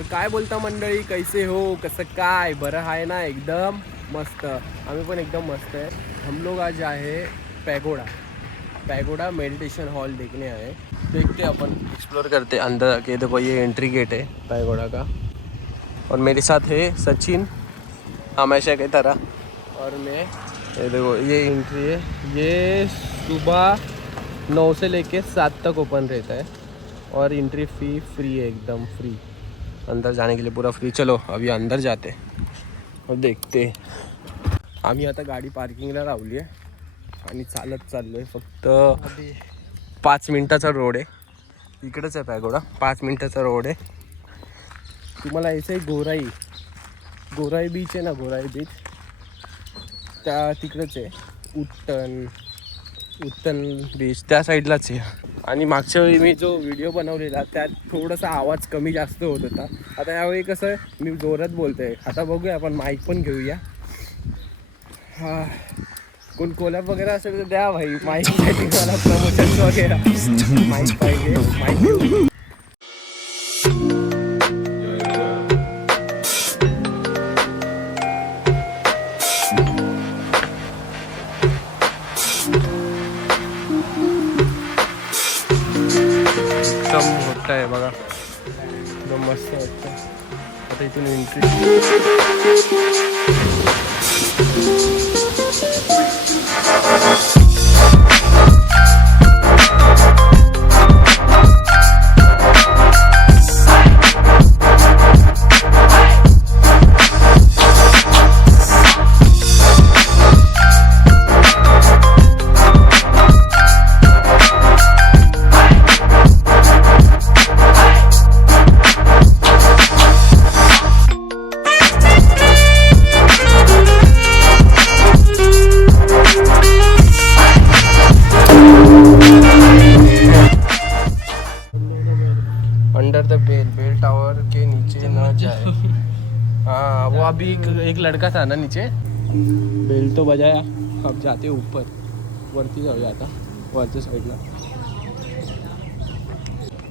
तर काय बोलता मंडळी? कैसे हो? कसं काय? बरं आहे ना एकदम मस्त. आम्ही पण एकदम मस्त आहे. हम लोग आज आहे पैगोडा. पैगोडा मेडिटेशन हॉल देखने आए देखते अपन. एक्सप्लोर करते अंदर के देखो, ये एंट्री गेट है पैगोडा का. और मेरे साथ है सचिन, हमेशा की तरह. और मैं, ये देखो, ये एंट्री है. ये सुबह नौ से लेके सात तक ओपन रहता है. और एंट्री फ़ी फ्री है, एकदम फ्री अंदर जाने के लिए पूरा फ्री चलो अभी अंदर जाते और देखते. आम्ही आता गाडी पार्किंगला लावली आहे. आणि चालत चाललो आहे फक्त पाच मिनटाचा रोड आहे. इकडेच आहे पॅगोडा. पाच मिनटाचा रोड आहे. तुम्हाला यायचं आहे गोराई गोराई बीच आहे ना गोराई बीच त्या तिकडेच आहे. उत्तन उत्तन बीच त्या साईडलाच आहे. आणि मागच्या वेळी मी जो व्हिडिओ बनवलेला त्यात थोडासा आवाज कमी जास्त होत होता. आता यावेळी कसं मी जोरात बोलतोय. आता बघूया आपण माईक पण घेऊया. हा. कोण कोलॅब वगैरे असेल तर द्या भाई. माईक मला प्रमोशन वगैरे. माईक पाहिजे माईक बघा. एकदम मस्त वाटतं आता इथून एंट्री अभी एक, एक लड़का था ना नीचे। बेल तो बजाया अब जाते ऊपर। वरती जाऊया आता वरच्या साईडला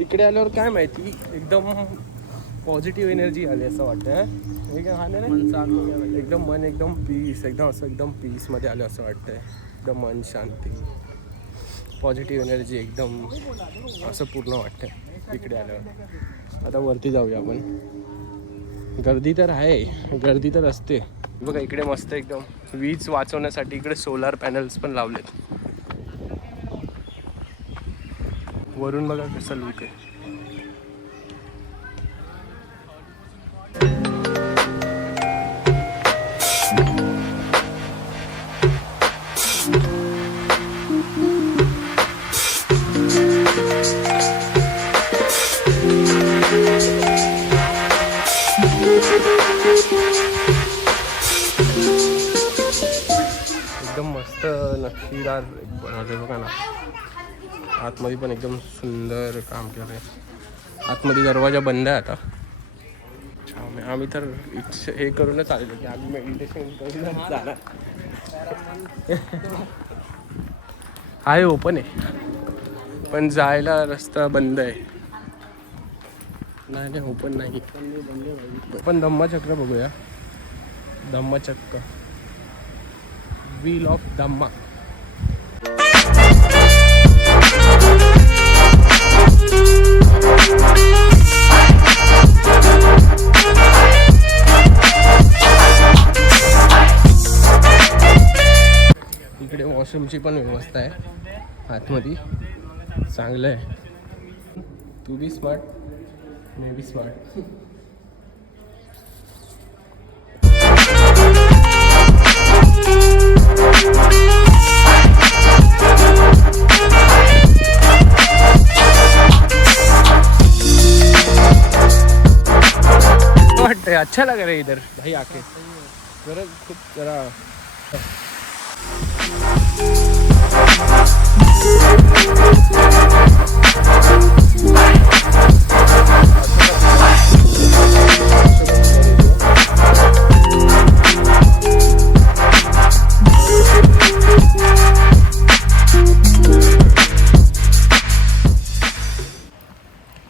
इकडे आल्यावर काय माहिती एकदम पॉझिटिव्ह एनर्जी आली असं वाटतं ना? एकदम मन एकदम पीस एकदम असं एकदम पीसमध्ये आलं असं वाटतंय. एकदम मन शांती. पॉझिटिव्ह एनर्जी एकदम असं पूर्ण वाटतंय इकडे आल्यावर. आता वरती जाऊया आपण. गर्दी तर आहे गर्दी तर असते. बघा इकडे मस्त एकदम वीज वाचवण्यासाठी इकडे सोलार पॅनल्स पण लावलेत. वरून बघा कसं लुक आहे. नक्षीदार बनवले बघा ना आतमध्ये पण एकदम सुंदर काम केलं आहे आतमध्ये दरवाजा बंद आहे आता. छान आम्ही तर इट्स- हे करूनच आलेलो की आम्ही मेडिटेशन करूनच जाणार. आहे ओपन आहे. पण जायला रस्ता बंद आहे. नाही नाही ओपन नाही. पण धम्मचक्र बघूया. धम्मचक्र. व्हील ऑफ़ धम्मा इकडे वॉशरूमची पण व्यवस्था आहे. आतमध्ये. चांगलं आहे. तू बी स्मार्ट मी बी स्मार्ट वाटतंय अच्छा लग रहा है इधर, भाई आके। खूप जरा।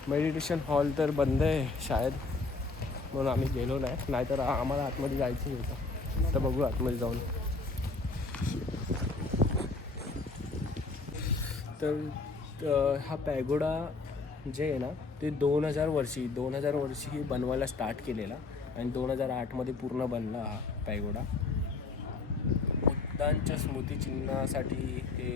मेडिटेशन हॉल तर बंद है शायद। म्हणून आम्ही गेलो नाही. नाहीतर आम्हाला आतमध्ये जायचं होतं तर बघू आतमध्ये जाऊन. तर हा पॅगोडा जे आहे ना ते दोन हजार वर्षी दोन हजार वर्षी बनवायला स्टार्ट केलेला आणि दोन हजार आठमध्ये पूर्ण बनला हा पॅगोडा. बुद्धांच्या स्मृतिचिन्हासाठी हे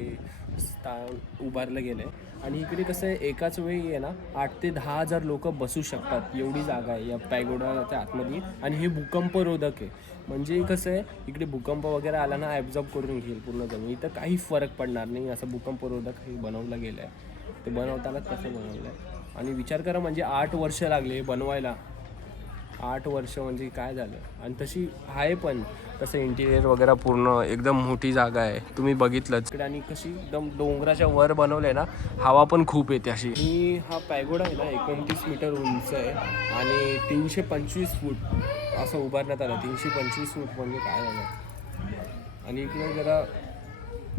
स्थान उभारलं गेलं आहे आणि इकडे कसं आहे एकाच वेळी आहे ना आठ ते दहा हजार लोक बसू शकतात एवढी जागा आहे या पॅगोडाच्या आतमध्ये. आणि हे भूकंपरोधक आहे. म्हणजे कसं आहे इकडे भूकंप वगैरे आला ना ॲब्झॉर्ब करून घेईल पूर्ण जमीन. इथं काही फरक पडणार नाही असं भूकंपरोधक हे बनवलं गेलं आहे ते बनवताना कसं बनवलं आहे आणि विचार करा म्हणजे आठ वर्ष लागले बनवायला. आठ वर्ष म्हणजे काय झालं? आणि तशी आहे पण तसं इंटिरियर वगैरे पूर्ण एकदम मोठी जागा आहे. तुम्ही बघितलंच. इकडे आणि कशी एकदम डोंगराच्या वर बनवलंय ना हवा पण खूप येते अशी. मी हा पॅगोडा आहे ना एकोणतीस मीटर उंच आहे आणि तीनशे पंचवीस फूट असं उभारण्यात आलं. तीनशे पंचवीस फूट म्हणजे काय झालं? आणि इकडे जरा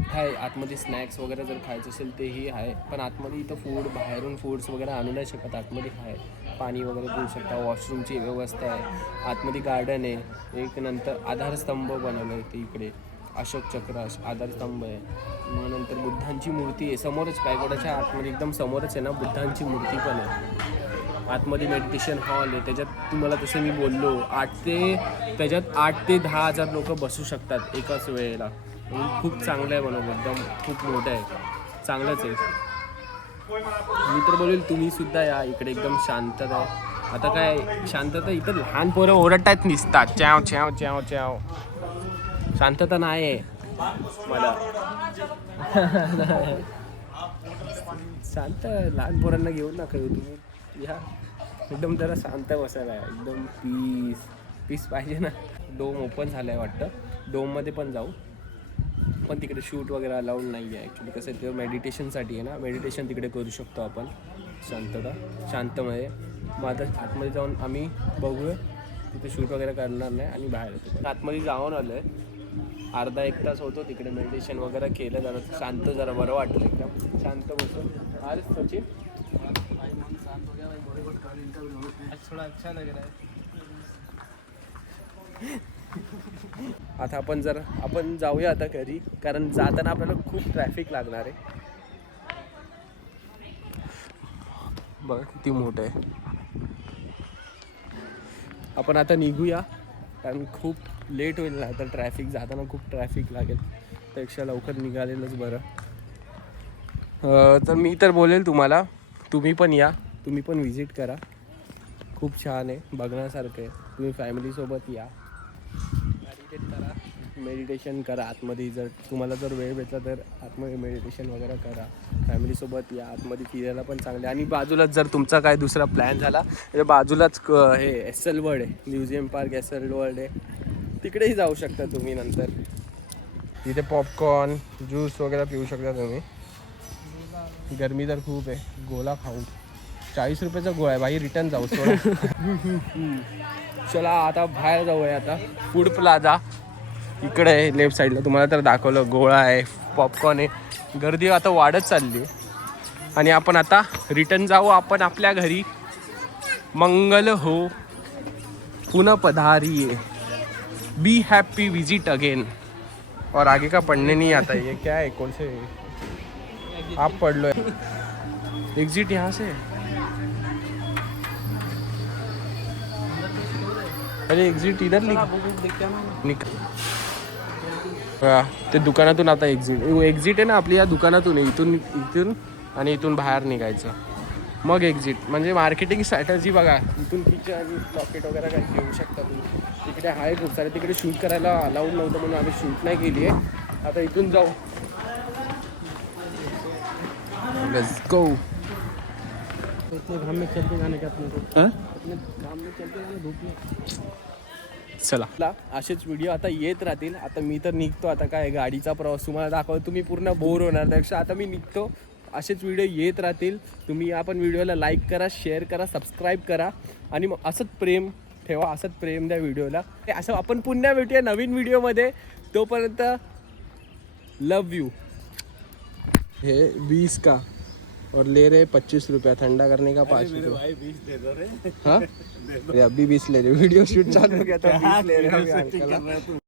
आहे आतमध्ये स्नॅक्स वगैरे जर खायचं असेल तेही आहे पण आतमध्ये इथं फूड बाहेरून फूड्स वगैरे आणू नाही शकत आतमध्ये आहे पाणी वगैरे देऊ शकता वॉशरूमची व्यवस्था आहे. आतमध्ये गार्डन आहे. एक नंतर आधारस्तंभ बनवलं आहे ते इकडे. अशोक चक्र अश- आधारस्तंभ आहे. मग नंतर बुद्धांची मूर्ती आहे. समोरच पॅगोडाच्या आतमध्ये एकदम समोरच आहे ना बुद्धांची मूर्ती पण आहे. आतमध्ये मेडिटेशन हॉल आहे. त्याच्यात तुम्हाला तसं मी बोललो आठ ते त्याच्यात आठ ते दहा हजार लोक बसू शकतात एकाच वेळेला. म्हणून खूप चांगलं आहे बनवलं एकदम खूप मोठं आहे. चांगलंच आहे. मी तर बोलेल तुम्ही सुद्धा या. इकडे एकदम शांतता आहे. आता काय शांतता इथं लहान पोरं ओरडतायत निसतात. च्याव च्याव च्याव च्याव शांतता नाही आहे मला. शांत लहान पोरांना घेऊन नका येऊ तुम्ही. या. एकदम जरा शांत बसायला. एकदम पीस पीस पाहिजे ना. डोम ओपन झालं आहे वाटतं डोममध्ये पण जाऊ. पण तिकडे शूट वगैरे अलाउड नाही आहे. ॲक्च्युली कसं ते मेडिटेशनसाठी आहे ना मेडिटेशन तिकडे करू शकतो आपण. शांतता शांतमध्ये मग आता आतमध्ये जाऊन आम्ही बघूया. तिथे शूट वगैरे करणार नाही आणि बाहेर येतो. आतमध्ये जाऊन आलो आहे अर्धा एक तास होतो तिकडे मेडिटेशन वगैरे केलं जरा शांत जरा बरं वाटलं एकदम. शांत बसून आज सचिन? थोड़ा अच्छा लग रहा है. आता आपण जर आपण जाऊया आता घरी कारण जाताना आपल्याला खूप ट्रॅफिक लागणार आहे. बघ किती मोठं आहे. आपण आता निघूया कारण खूप लेट होईल ना तर ट्रॅफिक जाताना खूप ट्रॅफिक लागेल. त्यापेक्षा लवकर निघालेलंच बरं. तर मी तर बोलेल तुम्हाला तुम्ही पण या तुम्ही पण व्हिजिट करा. खूप छान आहे बघण्यासारखं आहे. तुम्ही फॅमिलीसोबत या. मेडिटेशन करा आतमध्ये. जर तुम्हाला जर वेळ भेटला तर आतमध्ये मेडिटेशन वगैरे करा. फॅमिलीसोबत या आतमध्ये फिरायला पण चांगले आणि बाजूलाच जर तुमचा काय दुसरा प्लॅन झाला तर बाजूलाच क- हे एस एल वर्ल्ड आहे. Museum park S L world आहे. तिकडेही जाऊ शकता तुम्ही नंतर. तिथे पॉपकॉर्न ज्यूस वगैरे पिऊ शकता तुम्ही. गरमी तर खूप आहे. गोला खाऊ. चाळीस रुपयाचा गोळा आहे. भाई रिटर्न जाऊ चला आता बाहेर जाऊया आता. फूड प्लाझा इकडे आहे लेफ्ट साईडला तुम्हाला तर दाखवलं गोळा आहे पॉपकॉर्न आहे. गर्दी आता वाढत चालली. आहे आणि आपण आता रिटर्न जाऊ आपण आपल्या घरी. मंगल हो. पुन्हा पधारिये बी हैप्पी विजिट अगेन और आगे का पढ़ने नहीं आता ये. क्या है कौन से? आप पढ़ लो। एग्जिट यहाँ से। अरे एग्जिट इधर लिख। ते दुकानातून आता एक्झिट एक्झिट आहे ना आपली या दुकानातून. इथून इथून आणि इथून बाहेर निघायचं. मग एक्झिट म्हणजे मार्केटिंग स्ट्रॅटर्जी बघा इथून किचन आणि लॉकेट वगैरे काही घेऊ शकता तुम्ही. तिकडे आहे खूप सारे तिकडे शूट करायला अलाउड नव्हतं म्हणून आम्ही शूट नाही केली आहे. आता इथून जाऊ. लेट्स गो इतने घाम में चलते जाने का अपने को अपने घाम में चलते जाने धूप में चला. असेच व्हिडिओ आता येत राहतील. आता मी तर निघतो आता काय गाडीचा प्रवास तुम्हाला दाखवतो तुम्ही पूर्ण बोर होणार. त्यापेक्षा आता मी निघतो असेच व्हिडिओ येत राहतील. तुम्ही आपण व्हिडिओला लाईक करा शेअर करा सबस्क्राईब करा. आणि मग असंच प्रेम ठेवा असंच प्रेम द्या व्हिडिओला हे असं आपण पुन्हा भेटूया नवीन व्हिडिओमध्ये तोपर्यंत लव यू हे वीस का? और ले रहे पच्चीस रुपया ठंडा करने का पाँच रुपया। हाँ? अभी बीस ले रहे वीडियो शूट चालू हो गया था बीस ले रहे हो